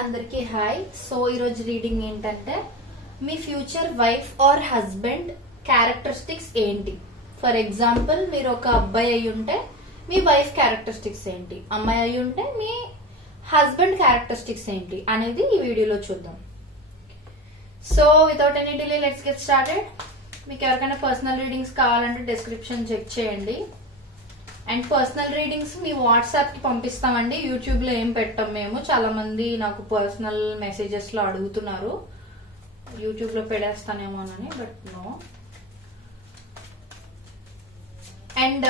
అందరికీ hi. So ఈరోజు reading ఏంటంటే మీ future wife or husband characteristics ఏంటి. ఫర్ ఎగ్జాంపుల్ మీరు ఒక అబ్బాయి అయి ఉంటే మీ వైఫ్ క్యారెక్టరిస్టిక్స్ ఏంటి, అమ్మాయి అయి ఉంటే మీ హస్బెండ్ క్యారెక్టరిస్టిక్స్ ఏంటి అనేది ఈ వీడియోలో చూద్దాం. So without any delay let's get started. మీకు ఎవరికైనా పర్సనల్ రీడింగ్స్ కావాలంటే డిస్క్రిప్షన్ చెక్ చేయండి. And personal readings me WhatsApp కి పంపిస్తామండి. యూట్యూబ్ లో ఏం పెట్టాం మేము. చాలా మంది నాకు పర్సనల్ మెసేజెస్ లో అడుగుతున్నారు యూట్యూబ్ లో పెడేస్తానేమోనని, బట్ నో. అండ్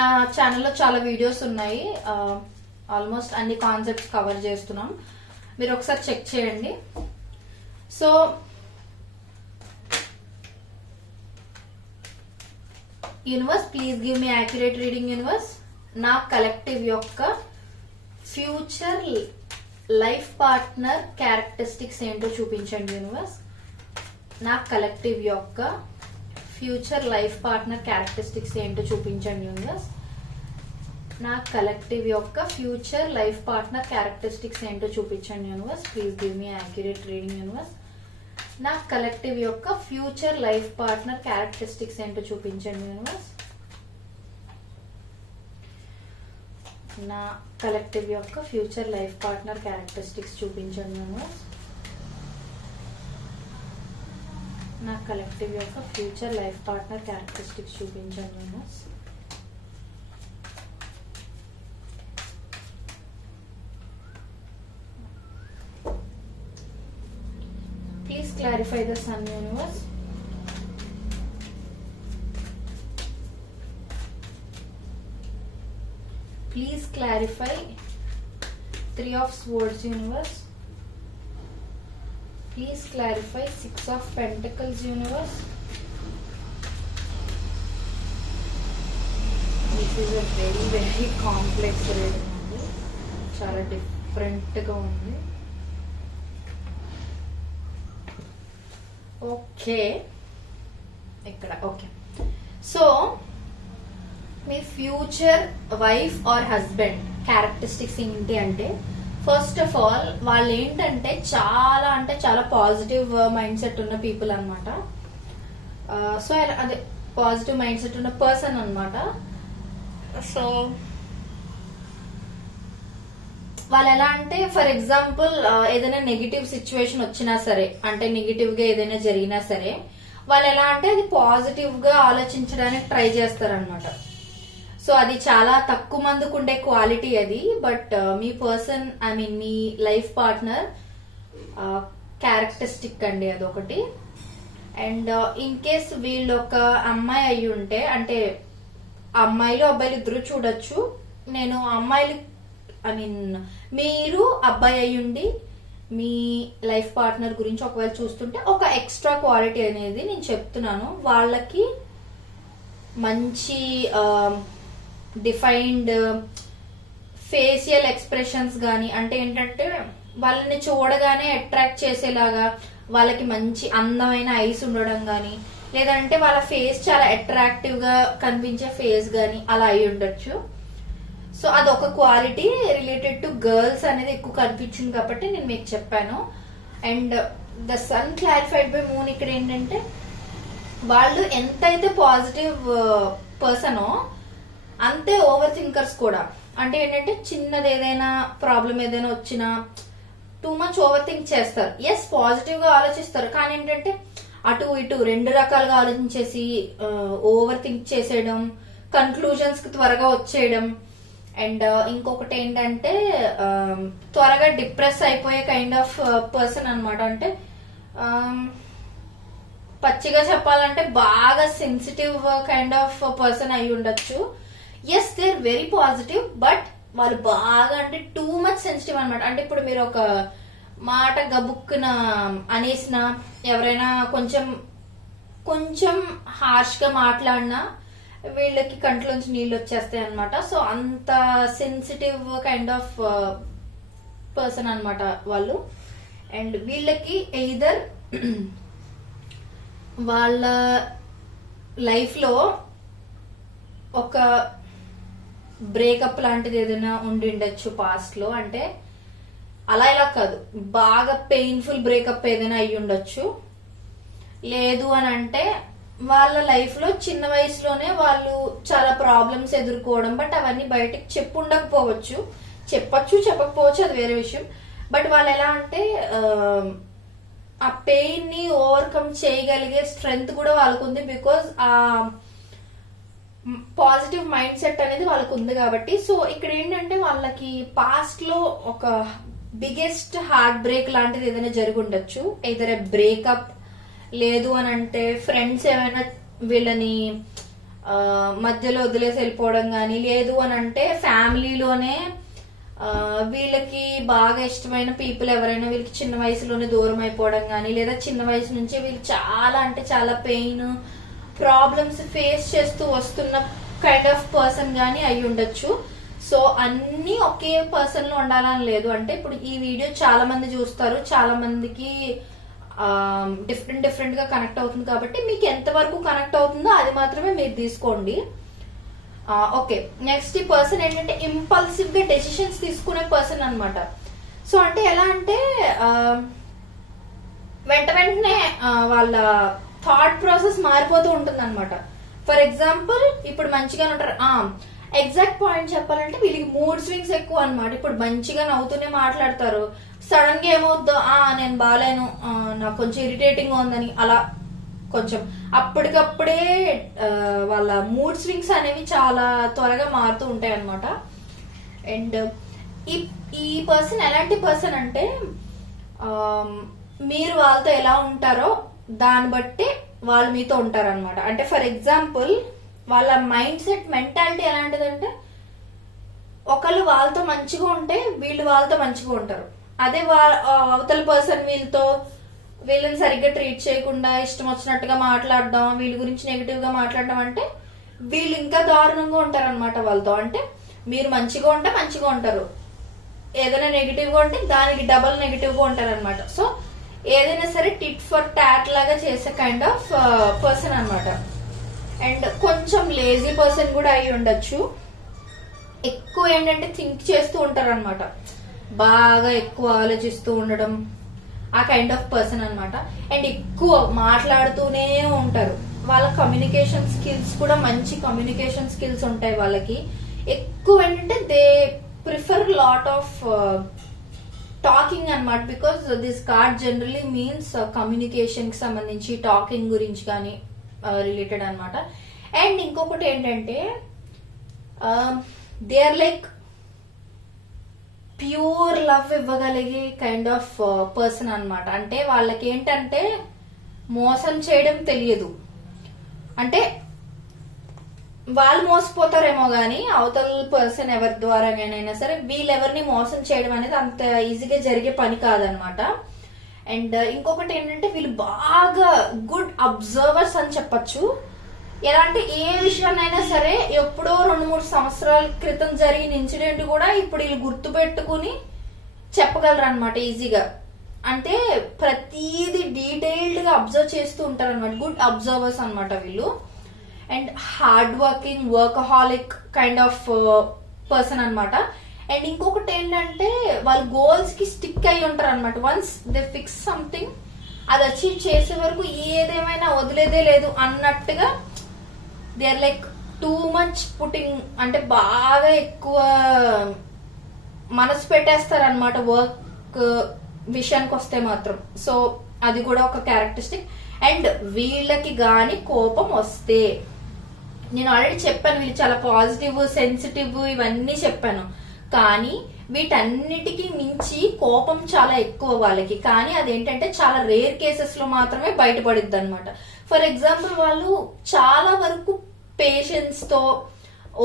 నా ఛానల్లో చాలా వీడియోస్ ఉన్నాయి. ఆల్మోస్ట్ అన్ని కాన్సెప్ట్స్ కవర్ చేస్తున్నాం. మీరు ఒకసారి చెక్ చేయండి. So universe, please give me accurate reading. Universe, నా కలెక్టివ్ యొక్క ఫ్యూచర్ లైఫ్ పార్ట్నర్ క్యారెక్టరిస్టిక్స్ ఏంటో చూపించండి. యూనివర్స్, నా కలెక్టివ్ యొక్క ఫ్యూచర్ లైఫ్ పార్ట్నర్ క్యారెక్టరిస్టిక్స్ ఏంటో చూపించండి. యూనివర్స్, నా కలెక్టివ్ యొక్క ఫ్యూచర్ లైఫ్ పార్ట్నర్ క్యారెక్టరిస్టిక్స్ ఏంటో చూపించండి. Universe, please give me accurate reading. Universe, నా కలెక్టివ్ యొక్క ఫ్యూచర్ లైఫ్ పార్ట్నర్ క్యారెక్టరిస్టిక్స్ ఏంటో చూపించండి. యూనివర్స్, నా కలెక్టివ్ యొక్క ఫ్యూచర్ లైఫ్ పార్ట్నర్ క్యారెక్టరిస్టిక్స్ చూపించండి. యూనివర్స్, నా కలెక్టివ్ యొక్క ఫ్యూచర్ లైఫ్ పార్ట్నర్ క్యారెక్టరిస్టిక్స్ చూపించండి. Universe, please clarify the sun. Universe, please clarify Three of Swords. Universe, please clarify Six of Pentacles. Universe, this is a very complex reading. చాలా different గా ఉంది. Okay, ఇక్కడ okay. So me future wife or husband characteristics ఏంటి అంటే, first of all వాళ్ళు ఏంటంటే చాలా positive mind set ఉన్న పీపుల్ అనమాట. సో అదే పాజిటివ్ మైండ్ సెట్ ఉన్న పర్సన్ అనమాట. సో వాళ్ళు ఎలా అంటే, ఫర్ ఎగ్జాంపుల్ ఏదైనా నెగిటివ్ సిచ్యువేషన్ వచ్చినా సరే, అంటే నెగిటివ్ గా ఏదైనా జరిగినా సరే, వాళ్ళు ఎలా అంటే అది పాజిటివ్ గా ఆలోచించడానికి ట్రై చేస్తారనమాట. సో అది చాలా తక్కువ మందికి ఉండే క్వాలిటీ అది. But me person, I mean me life partner characteristic అండి అదొకటి. అండ్ ఇన్ కేస్ వీళ్ళు ఒక అమ్మాయి అయి ఉంటే, అంటే అమ్మాయిలు అబ్బాయిలు ఇద్దరు చూడొచ్చు. నేను అమ్మాయిలు ఐ మీన్ మీరు అబ్బాయి అయ్యుండి మీ లైఫ్ పార్ట్నర్ గురించి ఒకవేళ చూస్తుంటే ఒక ఎక్స్ట్రా క్వాలిటీ అనేది నేను చెప్తున్నాను. వాళ్ళకి మంచి డిఫైన్డ్ ఫేషియల్ ఎక్స్ప్రెషన్స్ కానీ, అంటే ఏంటంటే వాళ్ళని చూడగానే అట్రాక్ట్ చేసేలాగా వాళ్ళకి మంచి అందమైన ఐస్ ఉండడం కానీ, లేదంటే వాళ్ళ ఫేస్ చాలా అట్రాక్టివ్ గా కనిపించే ఫేస్ కానీ అలా అయి ఉండొచ్చు. సో అదొక క్వాలిటీ రిలేటెడ్ టు గర్ల్స్ అనేది ఎక్కువ కనిపించింది కాబట్టి నేను మీకు చెప్పాను. And the sun clarified by moon ఇక్కడ ఏంటంటే, వాళ్ళు ఎంతైతే పాజిటివ్ పర్సనో అంతే ఓవర్ థింకర్స్ కూడా. అంటే ఏంటంటే చిన్నది ఏదైనా ప్రాబ్లం ఏదైనా వచ్చినా టూ మచ్ ఓవర్ థింక్ చేస్తారు. ఎస్, పాజిటివ్ గా ఆలోచిస్తారు, కానీ ఏంటంటే అటు ఇటు రెండు రకాలుగా ఆలోచించేసి ఓవర్ థింక్ చేసేయడం, కన్క్లూజన్స్ కి త్వరగా వచ్చేయడం. అండ్ ఇంకొకటి ఏంటంటే త్వరగా డిప్రెస్ అయిపోయే కైండ్ ఆఫ్ పర్సన్ అనమాట. అంటే పచ్చిగా చెప్పాలంటే బాగా సెన్సిటివ్ కైండ్ ఆఫ్ పర్సన్ అయి ఉండొచ్చు. Yes, they are very positive, but వాళ్ళు బాగా అంటే టూ మచ్ సెన్సిటివ్ అనమాట. అంటే ఇప్పుడు మీరు ఒక మాట గబుక్కున అనేసిన, ఎవరైనా కొంచెం హార్ష్ గా మాట్లాడినా వీళ్ళకి కంట్లోంచి నీళ్ళు వచ్చేస్తాయి అనమాట. సో అంత సెన్సిటివ్ కైండ్ ఆఫ్ పర్సన్ అనమాట వాళ్ళు. అండ్ వీళ్ళకి ఎయిదర్ వాళ్ళ లైఫ్ లో ఒక బ్రేకప్ లాంటిది ఏదైనా ఉండి ఉండొచ్చు పాస్ట్ లో. అంటే అలా ఇలా కాదు, బాగా పెయిన్ఫుల్ బ్రేకప్ ఏదైనా అయ్యి ఉండొచ్చు. లేదు అని అంటే వాళ్ళ లైఫ్ లో చిన్న వయసులోనే వాళ్ళు చాలా ప్రాబ్లమ్స్ ఎదుర్కోవడం, బట్ అవన్నీ బయటకు చెప్పుండకపోవచ్చు, చెప్పచ్చు చెప్పకపోవచ్చు, అది వేరే విషయం. బట్ వాళ్ళు ఎలా అంటే ఆ పెయిన్ ని ఓవర్కమ్ చేయగలిగే స్ట్రెంగ్త్ కూడా వాళ్ళకు ఉంది, బికాజ్ ఆ పాజిటివ్ మైండ్ సెట్ అనేది వాళ్ళకు ఉంది కాబట్టి. సో ఇక్కడ ఏంటంటే వాళ్ళకి పాస్ట్ లో ఒక బిగ్గెస్ట్ హార్ట్ బ్రేక్ లాంటిది ఏదైనా జరిగి ఉండొచ్చు, ఏదైనా బ్రేకప్, లేదు అని అంటే ఫ్రెండ్స్ ఏమైనా వీళ్ళని మధ్యలో వదిలేసి వెళ్ళిపోవడం కానీ, లేదు అని అంటే ఫ్యామిలీలోనే వీళ్ళకి బాగా ఇష్టమైన పీపుల్ ఎవరైనా వీళ్ళకి చిన్న వయసులోనే దూరం అయిపోవడం కానీ, లేదా చిన్న వయసు నుంచే వీళ్ళు చాలా అంటే చాలా పెయిన్ ప్రాబ్లమ్స్ ఫేస్ చేస్తూ వస్తున్న కైండ్ ఆఫ్ పర్సన్ గానీ అయి ఉండొచ్చు. సో అన్ని ఒకే పర్సన్ లో ఉండాలని లేదు. అంటే ఇప్పుడు ఈ వీడియో చాలా మంది చూస్తారు, చాలా మందికి డిఫరెంట్ డిఫరెంట్ గా కనెక్ట్ అవుతుంది కాబట్టి మీకు ఎంత వరకు కనెక్ట్ అవుతుందో అది మాత్రమే మీరు తీసుకోండి. ఓకే, నెక్స్ట్ ఈ పర్సన్ ఏంటంటే ఇంపల్సివ్ గా డెసిషన్స్ తీసుకునే పర్సన్ అన్నమాట. సో అంటే ఎలా అంటే వెంటనే వాళ్ళ థాట్ ప్రాసెస్ మారిపోతూ ఉంటుంది అనమాట. ఫర్ ఎగ్జాంపుల్ ఇప్పుడు మంచిగానే ఉంటారు, ఎగ్జాక్ట్ పాయింట్ చెప్పాలంటే వీళ్ళకి మూడ్ స్వింగ్స్ ఎక్కువ అనమాట. ఇప్పుడు మంచిగా నవ్వుతూనే మాట్లాడతారు, సడన్ గా ఏమవుద్దో నేను బాగాలేను, నాకు కొంచెం ఇరిటేటింగ్ ఉందని అలా కొంచెం అప్పటికప్పుడే వాళ్ళ మూడ్ స్వింగ్స్ అనేవి చాలా త్వరగా మారుతూ ఉంటాయి అనమాట. అండ్ ఈ పర్సన్ ఎలాంటి పర్సన్ అంటే మీరు వాళ్ళతో ఎలా ఉంటారో దాన్ని బట్టి వాళ్ళు మీతో ఉంటారనమాట. అంటే ఫర్ ఎగ్జాంపుల్ వాళ్ళ మైండ్ సెట్ మెంటాలిటీ ఎలాంటిదంటే ఒకళ్ళు వాళ్ళతో మంచిగా ఉంటే వీళ్ళు వాళ్ళతో మంచిగా ఉంటారు, అదే అవతల పర్సన్ వీళ్ళని సరిగ్గా ట్రీట్ చేయకుండా ఇష్టం వచ్చినట్టుగా మాట్లాడడం, వీళ్ళ గురించి నెగిటివ్ గా మాట్లాడడం అంటే వీళ్ళు ఇంకా దారుణంగా ఉంటారు అనమాట వాళ్ళతో. అంటే మీరు మంచిగా ఉంటే మంచిగా ఉంటారు, ఏదైనా నెగిటివ్ గా ఉంటే దానికి డబల్ నెగిటివ్ గా ఉంటారు అనమాట. సో ఏదైనా సరే టిట్ ఫర్ టాట్ లాగా చేసే కైండ్ ఆఫ్ పర్సన్ అనమాట. అండ్ కొంచెం లేజీ పర్సన్ కూడా అయి ఉండొచ్చు. ఎక్కువ ఏంటంటే థింక్ చేస్తూ ఉంటారు అనమాట, బాగా ఎక్కువ ఆలోచిస్తూ ఉండడం, ఆ కైండ్ ఆఫ్ పర్సన్ అనమాట. అండ్ ఎక్కువ మాట్లాడుతూనే ఉంటారు. వాళ్ళ కమ్యూనికేషన్ స్కిల్స్ కూడా మంచి కమ్యూనికేషన్ స్కిల్స్ ఉంటాయి వాళ్ళకి. ఎక్కువ ఏంటంటే they prefer lot of talking అనమాట, because this card generally means communication కి సంబంధించి టాకింగ్ గురించి కానీ రిలేటెడ్ అనమాట. అండ్ ఇంకొకటి ఏంటంటే they are like pure love ఇవ్వగలిగే కైండ్ ఆఫ్ పర్సన్ అనమాట. అంటే వాళ్ళకి ఏంటంటే మోసం చేయడం తెలియదు, అంటే వాళ్ళు మోసపోతారేమో గానీ అవతల పర్సన్ ఎవరి ద్వారానైనా సరే వీళ్ళెవరిని మోసం చేయడం అనేది అంత ఈజీగా జరిగే పని కాదనమాట. అండ్ ఇంకొకటి ఏంటంటే వీళ్ళు బాగా గుడ్ అబ్జర్వర్స్ అని చెప్పచ్చు. ఎలా అంటే ఏ విషయాన్నైనా సరే ఎప్పుడో 2-3 సంవత్సరాల క్రితం జరిగిన ఇన్సిడెంట్ కూడా ఇప్పుడు వీళ్ళు గుర్తు పెట్టుకుని చెప్పగలరు అనమాట ఈజీగా. అంటే ప్రతిదీ డీటెయిల్డ్ గా అబ్జర్వ్ చేస్తూ ఉంటారు అనమాట, గుడ్ అబ్జర్వర్స్ అనమాట వీళ్ళు. And hard working workaholic kind of person అనమాట. అండ్ ఇంకొకటి ఏంటంటే వాళ్ళ గోల్స్ కి స్టిక్ అయి ఉంటారు అనమాట. వన్స్ దే ఫిక్స్ సంథింగ్ అది అచీవ్ చేసే వరకు ఏదేమైనా వదిలేదే లేదు అన్నట్టుగా they are like too much putting, అంటే బాగా ఎక్కువ మనసు పెట్టేస్తారు అనమాట వర్క్ విషయానికి వస్తే మాత్రం. సో అది కూడా ఒక క్యారెక్టరిస్టిక్. అండ్ వీళ్ళకి గాని కోపం వస్తే, నేను ఆల్రెడీ చెప్పాను వీళ్ళు చాలా పాజిటివ్ సెన్సిటివ్ ఇవన్నీ చెప్పాను, కానీ వీటన్నిటికీ మించి కోపం చాలా ఎక్కువ వాళ్ళకి. కానీ అదేంటంటే చాలా రేర్ కేసెస్ లో మాత్రమే బయటపడిద్ది అనమాట. ఫర్ ఎగ్జాంపుల్ వాళ్ళు చాలా వరకు పేషెన్స్ తో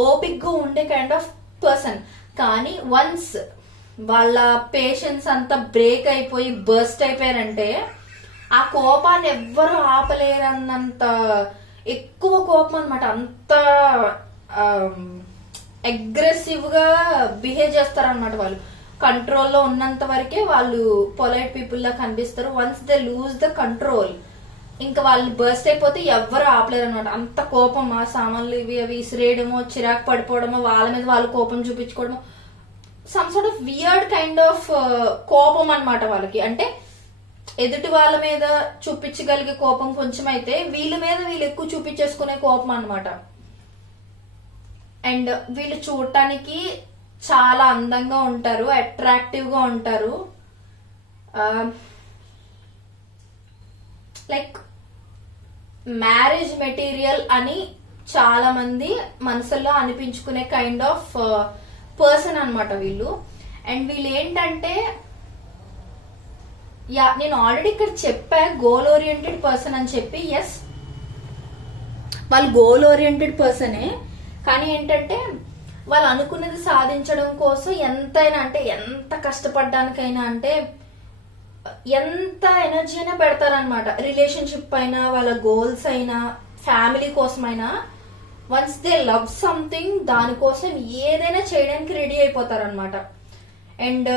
ఓపిక్ గా ఉండే కైండ్ ఆఫ్ పర్సన్, కానీ వన్స్ వాళ్ళ పేషెన్స్ అంతా బ్రేక్ అయిపోయి బర్స్ట్ అయిపోయారంటే ఆ కోపాన్ని ఎవ్వరూ ఆపలేరన్నంత ఎక్కువ కోపం అనమాట. అంత అగ్రెసివ్ గా బిహేవ్ చేస్తారనమాట వాళ్ళు. కంట్రోల్లో ఉన్నంత వరకే వాళ్ళు పొలైట్ పీపుల్ లా కనిపిస్తారు. Once they lose the control ఇంకా వాళ్ళు బర్స్ట్ అయిపోతే ఎవ్వరు ఆపలేరు అనమాట. అంత కోపం, ఆ సామాన్లు ఇవి అవి ఇసిరేయడమో, చిరాకు పడిపోవడమో, వాళ్ళ మీద వాళ్ళు కోపం చూపించుకోవడమో, some sort of weird kind of కోపం అన్నమాట వాళ్ళకి. అంటే ఎదుటి వాళ్ళ మీద చూపించగలిగే కోపం కొంచెం అయితే వీళ్ళ మీద వీళ్ళు ఎక్కువ చూపించేసుకునే కోపం అన్నమాట. అండ్ వీళ్ళు చూడటానికి చాలా అందంగా ఉంటారు, అట్రాక్టివ్ గా ఉంటారు. లైక్ మ్యారేజ్ మెటీరియల్ అని చాలా మంది మనసులో అనిపించుకునే కైండ్ ఆఫ్ పర్సన్ అన్నమాట వీళ్ళు. అండ్ వీళ్ళు ఏంటంటే నేను ఆల్రెడీ ఇక్కడ చెప్పా గోల్ ఓరియంటెడ్ పర్సన్ అని చెప్పి. ఎస్, వాళ్ళు గోల్ ఓరియంటెడ్ పర్సనే, కానీ ఏంటంటే వాళ్ళు అనుకున్నది సాధించడం కోసం ఎంతైనా, అంటే ఎంత కష్టపడడానికైనా, అంటే ఎంత ఎనర్జీ అయినా పెడతారనమాట. రిలేషన్షిప్ అయినా, వాళ్ళ గోల్స్ అయినా, ఫ్యామిలీ కోసమైనా. వన్స్ దే లవ్ సంథింగ్, దానికోసం ఏదైనా చేయడానికి రెడీ అయిపోతారనమాట. అండ్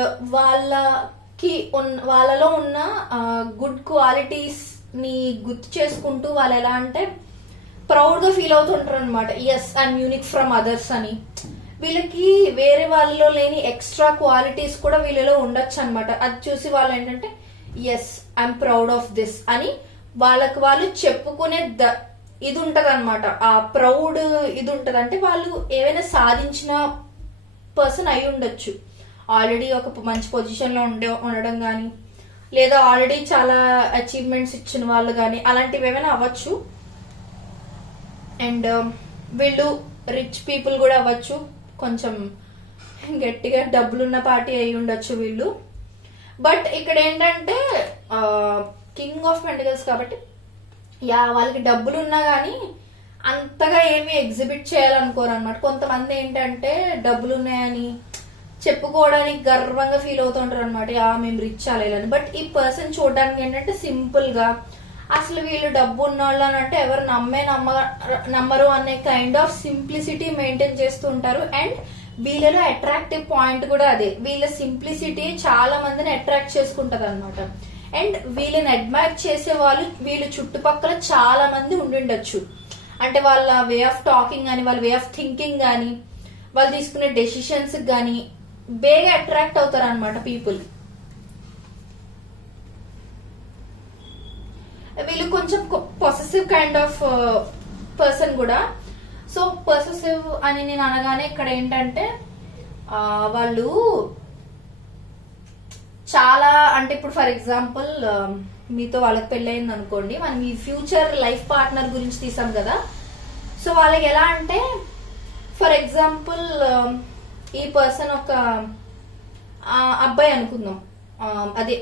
వాళ్ళలో ఉన్న గుడ్ క్వాలిటీస్ ని గుర్తు చేసుకుంటూ వాళ్ళు ఎలా అంటే ప్రౌడ్ గా ఫీల్ అవుతుంటారు అనమాట. Yes, I'm unique from others అని. వీళ్ళకి వేరే వాళ్ళలో లేని ఎక్స్ట్రా క్వాలిటీస్ కూడా వీళ్ళలో ఉండొచ్చు అనమాట. అది చూసి వాళ్ళు ఏంటంటే yes, I'm proud of this అని వాళ్ళకి వాళ్ళు చెప్పుకునే ఇది ఉంటది అనమాట. ఆ ప్రౌడ్ ఇది ఉంటది. అంటే వాళ్ళు ఏవైనా సాధించిన పర్సన్ అయి ఉండొచ్చు, ఆల్రెడీ ఒక మంచి పొజిషన్ లో ఉండడం కానీ, లేదా ఆల్రెడీ చాలా అచీవ్మెంట్స్ ఇచ్చిన వాళ్ళు కానీ, అలాంటివి ఏమైనా అవ్వచ్చు. అండ్ వీళ్ళు రిచ్ పీపుల్ కూడా అవ్వచ్చు, కొంచెం గట్టిగా డబ్బులున్న పార్టీ అయి ఉండొచ్చు వీళ్ళు. బట్ ఇక్కడ ఏంటంటే కింగ్ ఆఫ్ పెంటికల్స్ కాబట్టి వాళ్ళకి డబ్బులు ఉన్నా కానీ అంతగా ఏమి ఎగ్జిబిట్ చేయాలనుకోరు అనమాట. కొంతమంది ఏంటంటే డబ్బులు ఉన్నాయని చెప్పుకోవడానికి గర్వంగా ఫీల్ అవుతుంటారు అనమాట, మేము రిచ్ అలేదని. బట్ ఈ పర్సన్ చూడడానికి ఏంటంటే సింపుల్ గా, అసలు వీళ్ళు డబ్బు ఉన్నోళ్ళు అని అంటే ఎవరు నమ్మరు అనే కైండ్ ఆఫ్ సింప్లిసిటీ మెయింటైన్ చేస్తూ ఉంటారు. అండ్ వీళ్ళలో అట్రాక్టివ్ పాయింట్ కూడా అదే, వీళ్ళ సింప్లిసిటీ చాలా మందిని అట్రాక్ట్ చేసుకుంటది అనమాట. అండ్ వీళ్ళని అడ్మైర్ చేసే వాళ్ళు వీళ్ళ చుట్టుపక్కల చాలా మంది ఉండిండొచ్చు. అంటే వాళ్ళ వే ఆఫ్ టాకింగ్ కానీ, వాళ్ళ వే ఆఫ్ థింకింగ్ కానీ, వాళ్ళు తీసుకునే డెసిషన్స్ కానీ బేగా అట్రాక్ట్ అవుతారు అనమాట పీపుల్. వీళ్ళు కొంచెం పొసెసివ్ కైండ్ ఆఫ్ పర్సన్ కూడా. సో పొసెసివ్ అని నేను అనగానే ఇక్కడ ఏంటంటే వాళ్ళు చాలా, అంటే ఇప్పుడు ఫర్ ఎగ్జాంపుల్ మీతో వాళ్ళకి పెళ్ళయింది అనుకోండి, మనం ఈ ఫ్యూచర్ లైఫ్ పార్ట్నర్ గురించి తీసాం కదా. సో వాళ్ళకి ఎలా అంటే ఫర్ ఎగ్జాంపుల్ ఈ పర్సన్ ఒక అబ్బాయి అనుకుందాం, అదే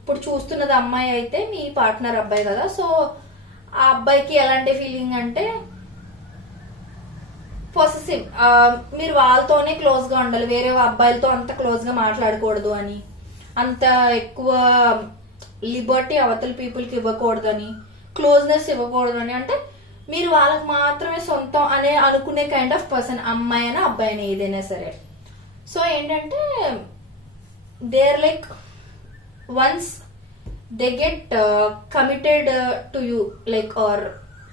ఇప్పుడు చూస్తున్నది అమ్మాయి అయితే మీ పార్ట్నర్ అబ్బాయి కదా. సో ఆ అబ్బాయికి ఎలాంటి ఫీలింగ్ అంటే పొసెసివ్, మీరు వాళ్ళతోనే క్లోజ్ గా ఉండాలి, వేరే అబ్బాయిలతో అంత క్లోజ్ గా మాట్లాడకూడదు అని, అంత ఎక్కువ లిబర్టీ అవతల పీపుల్ కి ఇవ్వకూడదని, క్లోజ్నెస్ ఇవ్వకూడదని, అంటే మీరు వాళ్ళకి మాత్రమే సొంతం అనే అనుకునే కైండ్ ఆఫ్ పర్సన్, అమ్మాయి అయినా అబ్బాయి అయినా ఏదైనా సరే. సో ఏంటంటే they are like once they get committed to you, like or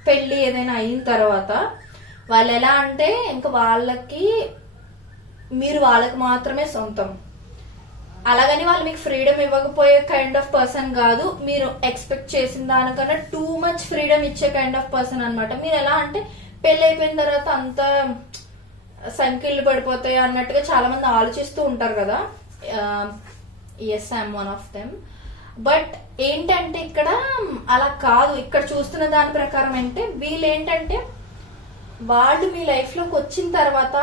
పెళ్లి ఏదైనా అయిన తర్వాత వాళ్ళు ఎలా అంటే ఇంకా వాళ్ళకి మీరు వాళ్ళకి మాత్రమే సొంతం. అలాగని వాళ్ళు మీకు ఫ్రీడమ్ ఇవ్వకపోయే కైండ్ ఆఫ్ పర్సన్ కాదు, మీరు ఎక్స్పెక్ట్ చేసిన దానికన్నా టూ మచ్ ఫ్రీడమ్ ఇచ్చే కైండ్ ఆఫ్ పర్సన్ అనమాట. మీరు ఎలా అంటే పెళ్లి అయిపోయిన తర్వాత అంత సంఖ్యలు పడిపోతాయి అన్నట్టుగా చాలా మంది ఆలోచిస్తూ ఉంటారు కదా. Yes, I'm one of them. But ఏంటంటే ఇక్కడ అలా కాదు. ఇక్కడ చూస్తున్న దాని ప్రకారం అంటే వీళ్ళు ఏంటంటే వాళ్ళు మీ లైఫ్ లోకి వచ్చిన తర్వాత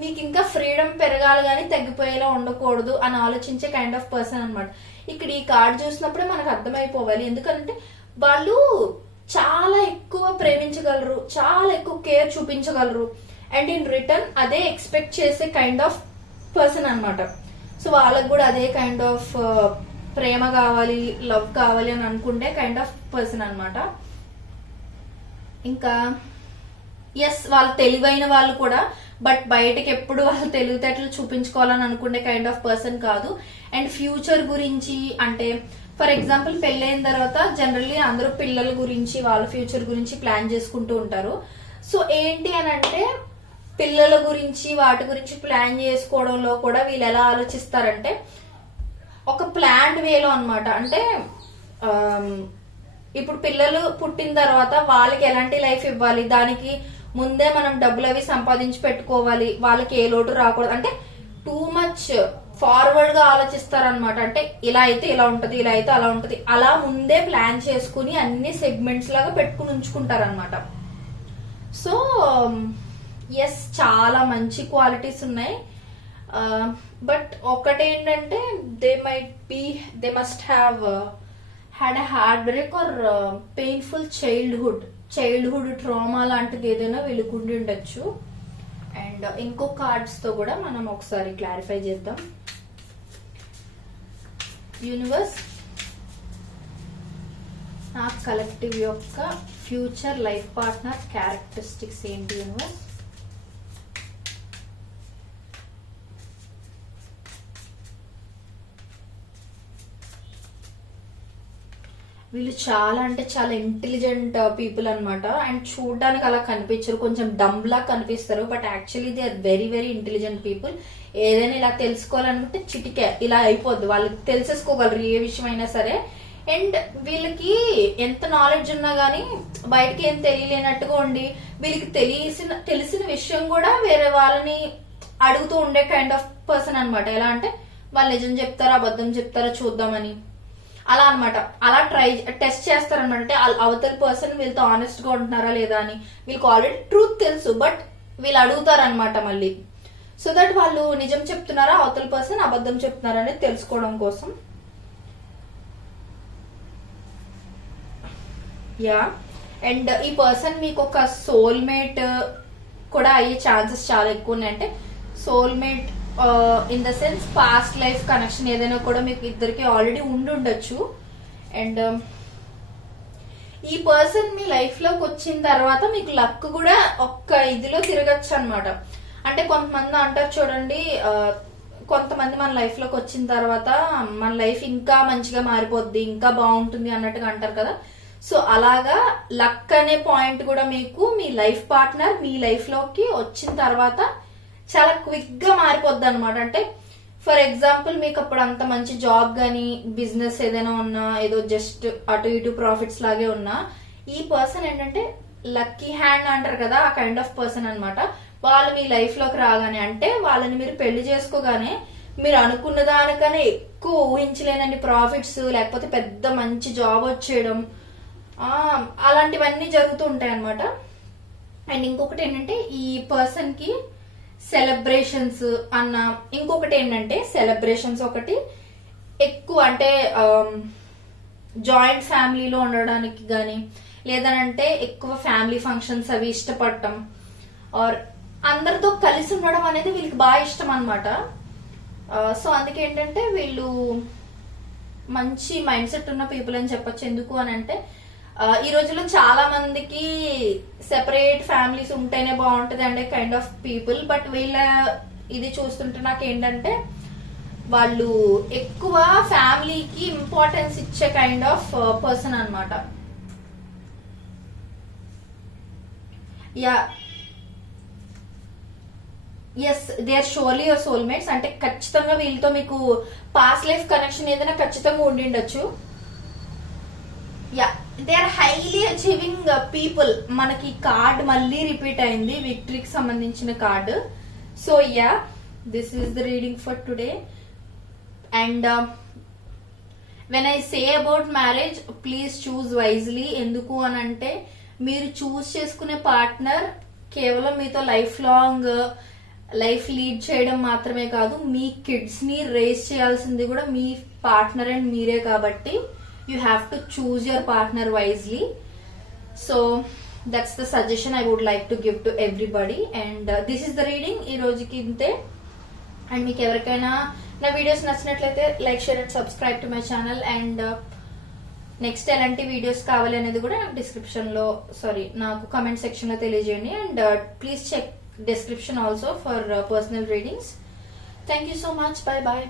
మీకు ఇంకా ఫ్రీడమ్ పెరగాలి కానీ తగ్గిపోయేలా ఉండకూడదు అని ఆలోచించే కైండ్ ఆఫ్ పర్సన్ అనమాట. ఇక్కడ ఈ కార్డ్ చూసినప్పుడే మనకు అర్థమైపోవాలి, ఎందుకంటే వాళ్ళు చాలా ఎక్కువ ప్రేమించగలరు, చాలా ఎక్కువ కేర్ చూపించగలరు, అండ్ ఇన్ రిటర్న్ అదే ఎక్స్పెక్ట్ చేసే కైండ్ ఆఫ్ పర్సన్ అనమాట. సో వాళ్ళకు కూడా అదే కైండ్ ఆఫ్ ప్రేమ కావాలి, లవ్ కావాలి అని అనుకుంటే కైండ్ ఆఫ్ పర్సన్ అనమాట. ఇంకా ఎస్, వాళ్ళు తెలివైన వాళ్ళు కూడా, బట్ బయటకి ఎప్పుడు వాళ్ళు తెలివితేటలు చూపించుకోవాలని అనుకునే కైండ్ ఆఫ్ పర్సన్ కాదు. అండ్ ఫ్యూచర్ గురించి, అంటే ఫర్ ఎగ్జాంపుల్ పెళ్ళైన తర్వాత జనరల్లీ అందరూ పిల్లల గురించి వాళ్ళ ఫ్యూచర్ గురించి ప్లాన్ చేసుకుంటూ ఉంటారు. సో ఏంటి అని అంటే పిల్లల గురించి వాటి గురించి ప్లాన్ చేసుకోవడంలో కూడా వీళ్ళు ఎలా ఆలోచిస్తారంటే ఒక ప్లాన్డ్ వేలో అన్నమాట. అంటే ఇప్పుడు పిల్లలు పుట్టిన తర్వాత వాళ్ళకి ఎలాంటి లైఫ్ ఇవ్వాలి, దానికి ముందే మనం డబ్బులు అవి సంపాదించి పెట్టుకోవాలి, వాళ్ళకి ఏ లోటు రాకూడదు, అంటే టూ మచ్ ఫార్వర్డ్ గా ఆలోచిస్తారనమాట. అంటే ఇలా అయితే ఇలా ఉంటది, ఇలా అయితే అలా ఉంటది, అలా ముందే ప్లాన్ చేసుకుని అన్ని సెగ్మెంట్స్ లాగా పెట్టుకుని ఉంచుకుంటారనమాట. సో ఎస్, చాలా మంచి క్వాలిటీస్ ఉన్నాయి. బట్ ఒకటేంటంటే they must have had a heart break are painful childhood trauma లాంటిది ఏదైనా వీళ్ళకు ఉండి ఉండొచ్చు. అండ్ ఇంకో కార్డ్స్ తో కూడా మనం ఒకసారి క్లారిఫై చేద్దాం. యూనివర్స్, నా కలెక్టివ్ యొక్క ఫ్యూచర్ లైఫ్ పార్ట్నర్ క్యారెక్టరిస్టిక్స్ ఏంటి యూనివర్స్? వీళ్ళు చాలా అంటే చాలా ఇంటెలిజెంట్ పీపుల్ అనమాట. అండ్ చూడడానికి అలా కనిపించరు, కొంచెం డమ్ లా కనిపిస్తారు, but actually they are very very intelligent people. ఏదైనా ఇలా తెలుసుకోవాలనుకుంటే చిటికే ఇలా అయిపోద్ది, వాళ్ళు తెలిసేసుకోగలరు ఏ విషయం అయినా సరే. అండ్ వీళ్ళకి ఎంత నాలెడ్జ్ ఉన్నా గానీ బయటకి ఏం తెలియలేనట్టుగా ఉండి, వీళ్ళకి తెలిసిన విషయం కూడా వేరే వాళ్ళని అడుగుతూ ఉండే కైండ్ ఆఫ్ పర్సన్ అనమాట. ఎలా అంటే వాళ్ళు నిజం చెప్తారా అబద్ధం చెప్తారా చూద్దామని, అలా అనమాట. అలా టెస్ట్ చేస్తారనమాట. అంటే అవతల పర్సన్ వీళ్ళతో ఆనెస్ట్ గా ఉంటున్నారా లేదా అని. వీళ్ళకి ఆల్రెడీ ట్రూత్ తెలుసు, బట్ వీళ్ళు అడుగుతారనమాట మళ్ళీ, సో దట్ వాళ్ళు నిజం చెప్తున్నారా అవతల పర్సన్ అబద్ధం చెప్తున్నారా అనేది తెలుసుకోవడం కోసం. యా, అండ్ ఈ పర్సన్ మీకు ఒక సోల్మేట్ కూడా అయ్యే ఛాన్సెస్ చాలా ఎక్కువ ఉన్నాయి. అంటే soulmate in the sense past life connection ఏదైనా కూడా మీకు ఇద్దరికి ఆల్రెడీ ఉండుండొచ్చు. అండ్ ఈ పర్సన్ మీ లైఫ్ లోకి వచ్చిన తర్వాత మీకు లక్ కూడా ఒక్క ఇదిలో తిరగచ్చు అనమాట. అంటే కొంతమంది అంటారు చూడండి, కొంతమంది మన లైఫ్ లోకి వచ్చిన తర్వాత మన లైఫ్ ఇంకా మంచిగా మారిపోద్ది, ఇంకా బాగుంటుంది అన్నట్టుగా అంటారు కదా. సో అలాగా లక్ అనే పాయింట్ కూడా మీకు మీ లైఫ్ పార్ట్నర్ మీ లైఫ్ లోకి వచ్చిన తర్వాత చాలా క్విక్ గా మారిపోద్ది అనమాట. అంటే ఫర్ ఎగ్జాంపుల్ మీకు అప్పుడు అంత మంచి జాబ్ గానీ బిజినెస్ ఏదైనా ఉన్నా, ఏదో జస్ట్ అటు ఇటు ప్రాఫిట్స్ లాగే ఉన్నా, ఈ పర్సన్ ఏంటంటే లక్కీ హ్యాండ్ అంటారు కదా, ఆ కైండ్ ఆఫ్ పర్సన్ అనమాట. వాళ్ళు మీ లైఫ్ లోకి రాగానే, అంటే వాళ్ళని మీరు పెళ్లి చేసుకోగానే మీరు అనుకున్న దానికనే ఎక్కువ ఊహించలేనన్ని ప్రాఫిట్స్, లేకపోతే పెద్ద మంచి జాబ్ వచ్చేయడం, అలాంటివన్నీ జరుగుతూ ఉంటాయి అనమాట. అండ్ ఇంకొకటి ఏంటంటే ఈ పర్సన్ కి సెలబ్రేషన్స్ అన్న, ఇంకొకటి ఏంటంటే సెలబ్రేషన్స్ ఒకటి ఎక్కువ, అంటే జాయింట్ ఫ్యామిలీలో ఉండడానికి గానీ, లేదనంటే ఎక్కువ ఫ్యామిలీ ఫంక్షన్స్ అవి ఇష్టపడటం, ఆర్ అందరితో కలిసి ఉండడం అనేది వీళ్ళకి బాగా ఇష్టం అనమాట. సో అందుకేంటంటే వీళ్ళు మంచి మైండ్ సెట్ ఉన్న పీపుల్ అని చెప్పొచ్చు. ఎందుకు అని అంటే ఈ రోజుల్లో చాలా మందికి సెపరేట్ ఫ్యామిలీస్ ఉంటేనే బాగుంటది అంటే కైండ్ ఆఫ్ పీపుల్. బట్ వీళ్ళ ఇది చూస్తుంటే నాకు ఏంటంటే వాళ్ళు ఎక్కువ ఫ్యామిలీకి ఇంపార్టెన్స్ ఇచ్చే కైండ్ ఆఫ్ పర్సన్ అనమాట. Yeah, yes, they are surely your soulmates. అంటే ఖచ్చితంగా వీళ్ళతో మీకు పాస్ట్ లైఫ్ కనెక్షన్ ఏదైనా ఖచ్చితంగా ఉండిండొచ్చు. Yeah, they are highly achieving people. మనకి కార్డ్ మళ్ళీ రిపీట్ అయింది, విక్టరీకి సంబంధించిన card. So yeah, this is the reading for today. And when I say about marriage, please choose wisely. ఎందుకు అని అంటే మీరు చూస్ చేసుకునే పార్ట్నర్ కేవలం మీతో లైఫ్ లాంగ్ లైఫ్ లీడ్ చేయడం మాత్రమే కాదు, మీ కిడ్స్ ని రేస్ చేయాల్సింది కూడా మీ పార్ట్నర్ అండ్ మీరే. కాబట్టి you have to choose your partner wisely. So that's the suggestion I would like to give to everybody. And this is the reading ee rojuki inte. And meeku evarikaina na videos nachinatlaithe like, share and subscribe to my channel. And next elanti videos kavali anedi kuda naaku description lo naaku comment section lo teliyajeyandi. And please check description also for personal readings. Thank you so much. Bye bye.